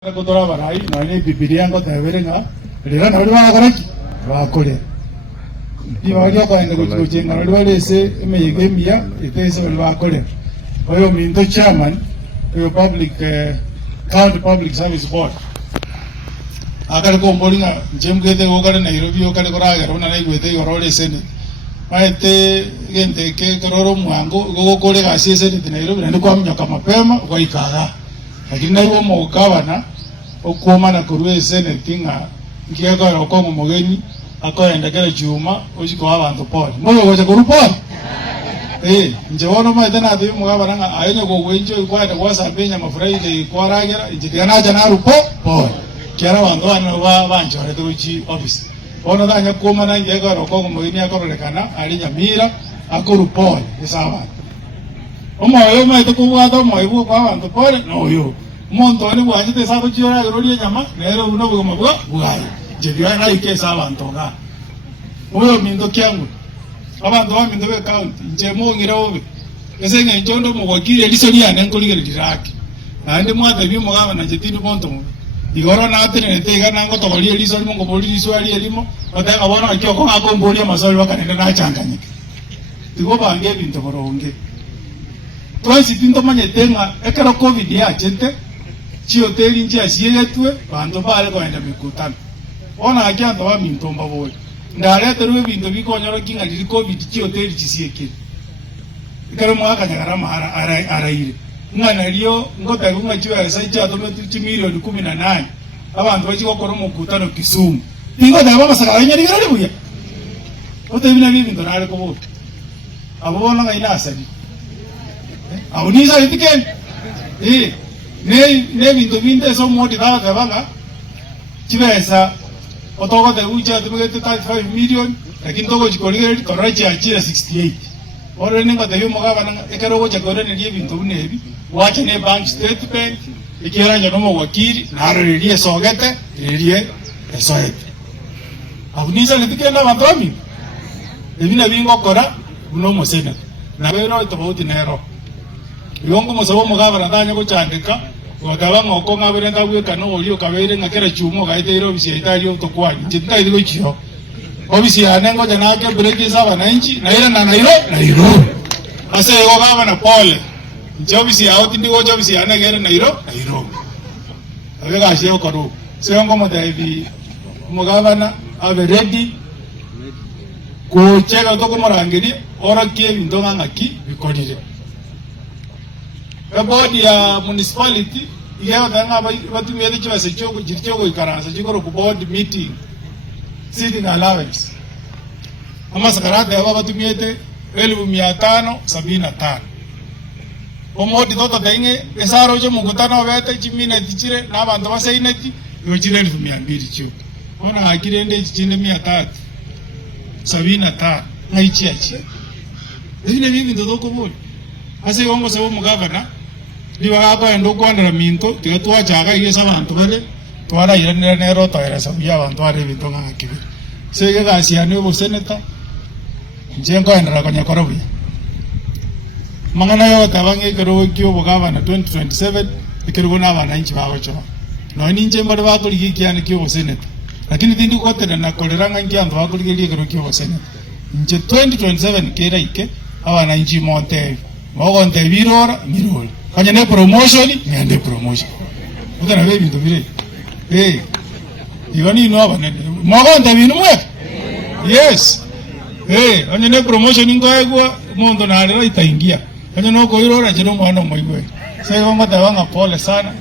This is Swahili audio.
Kutora barai na ni Biblia ngo tawerenga rera na rwa garaki bakore dibagia kwa ndo kujenga na rwa lese emeyegemia itese bakore oyo mindo chairman oyo county public service board akare ko mbolinga jemgede ogare Nairobi okare koraga rona na igwete yorole sene maete gente ke kororo mwango gogo kore gasese ni Nairobi na kwa mnyoka mapema kwa ikaga lakini naiwo mugabana okuoma na kurwe senate nga ngiyaga rokongo mugeni akoendekera chuma ojiko abantu pole moyo goje kurupole nje wono maite na thimu mugabana nga ayenye go gwenjo ikwata kwasa benya mafuraide kwaragera injikana jana rupo pole kiara wandu ana banjore tuchi office wono danya kuoma na ngiyaga rokongo mugeni akorolekana ali nyamira akorupole isawa omoyo maite kubwata moyo kwa abantu pole noyo monto ni bwanje tesabo chira goroli nyama nero uno bugoma bwayi jebya na ikesa abantu nga oyo mindo kyangu abantu ba mindo be county njemo ngira obe esenge njondo mu wakire lisoni ya nenkoligere diraki ande mwata bi mu gaba na jetini monto igoro na atere tega nango to bali lisoni mu ngoboli liswali elimo ata abona akyo ako mboli amasali bakanenda na changanyika tigo bange binto boronge twansi tinto manyetenga ekero covid ya chete chi hoteli nchi asiyetwe bantu bale kwenda mikutano ona akyanto ba mintomba boye ndaleta rwe bintu bikonyoro kinga lili covid chi hoteli chisiyeke ikaro mwaka nyagara mara araire mwana liyo ngota kunga chiwa saija to metu milioni 18 abantu bachiko koro mukutano Kisumu ingo da baba saka nyari ngara buya ote bina bintu nale ko bo abo bona nga inasari abo ni sa itiken ne bintu binde so moti da banga chibesa otoko de ucha tumegete 35 million lakini togo chikolire korachi achira 68 ore ninga de yumo gaba ekero gocha korene lie bintu bunebi wacha ne bank statement ikira nyono wakiri na relie sogete relie esoete abunisa litikenda bandomi ebina bingo kora buno mosena na bero tobauti nero yongo musabo mugaba nadanya kuchandika wakaba ngoko ngabere ndabweka no oli okabere ngakera chumo gaitero bisi itali otokwani tinda idigo chiyo obisi anengo janake breki za wananchi na ile na nairo ase yo baba na pole njobisi out ndigo jobisi anegere nairo abega shio koru seyongo modaivi mugaba na ave ready ko chega to komorangiri ora kie ndonga ngaki bikodire bodi ya municipality iya danga batu yedi chiwa sechogo jirchogo ikaransa chikoro ku board meeting sitting allowance ama sakarate aba batu miete 1575 omodi toto denge esaro je mukutano bete chimine tichire na bantu baseineti yochire 1200 chiyo ona akirende chichine 375 ngaichiachi zine mimi ndo doko bodi ase wongo sebo mugavana liwa ako endo kwandara minto tiga twachaga igesa bantu bale twara iranira nero toera sabuya bantu are binto ngakibiri sege gasiane bo seneta njengo endara kanya korobuya mangana yo tabange kero kyo bugabana 2027 ikero na abananchi bagocho no ninje mbare bakuri kiane kyo seneta lakini tindi kotera na koleranga ngianzo bakuri kero kyo seneta nje 2027 kera ike abananchi monte mogo nte birora mirori kanya ne promotion ngende promotion utana bebi ndo bire igani no abane mogo nte binu mwe yes kanya ne promotion ngoegwa mondo na lero itaingia kanya no koirora jeno mwana moigwe sasa ngoma tawanga pole sana